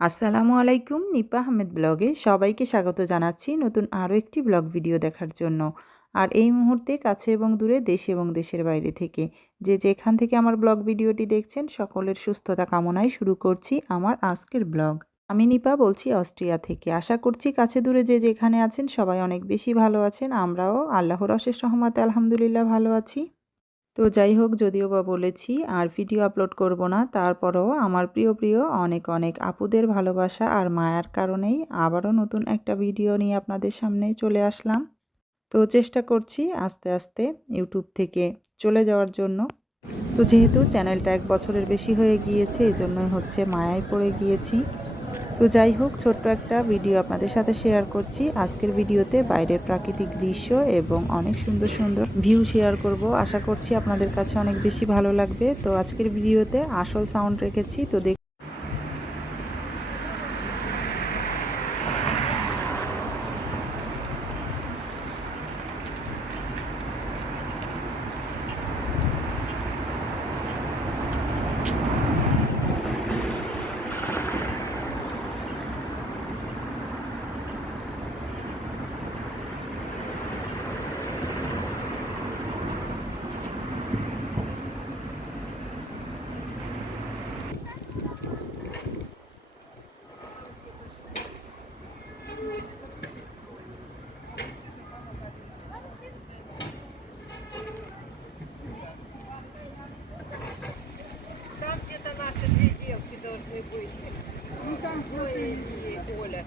আসসালামু আলাইকুম, নিপা আহমেদ ব্লগে সবাইকে স্বাগত জানাচ্ছি নতুন আরও একটি ব্লগ ভিডিও দেখার জন্য। আর এই মুহূর্তে কাছে এবং দূরে, দেশ এবং দেশের বাইরে থেকে যে যেখান থেকে আমার ব্লগ ভিডিওটি দেখছেন সকলের সুস্থতা কামনায় শুরু করছি আমার আজকের ব্লগ। আমি নিপা বলছি অস্ট্রিয়া থেকে। আশা করছি কাছে দূরে যে যেখানে আছেন সবাই অনেক বেশি ভালো আছেন। আমরাও আল্লাহর অশেষ রহমতে আলহামদুলিল্লাহ ভালো আছি। তো যাই হোক, যদিও বা বলেছি আর ভিডিও আপলোড করব না, তারপরেও আমার প্রিয় প্রিয় অনেক অনেক আপুদের ভালোবাসা আর মায়ার কারণেই আবারও নতুন একটা ভিডিও নিয়ে আপনাদের সামনে চলে আসলাম। তো চেষ্টা করছি আস্তে আস্তে ইউটিউব থেকে চলে যাওয়ার জন্য। তো যেহেতু চ্যানেলটা 1 বছরের বেশি হয়ে গিয়েছে, এজন্যই হচ্ছে মায়ায় পড়ে গিয়েছি। তো যাই হোক, ছোট্ট একটা ভিডিও আপনাদের সাথে শেয়ার করছি। আজকের ভিডিওতে বাইরের প্রাকৃতিক দৃশ্য এবং অনেক সুন্দর সুন্দর ভিউ শেয়ার করব। আশা করছি আপনাদের কাছে অনেক বেশি ভালো লাগবে। তো আজকের ভিডিওতে আসল সাউন্ড রেখেছি, তো Там где-то наши две девки должны быть. Ну там Зоя и Оля.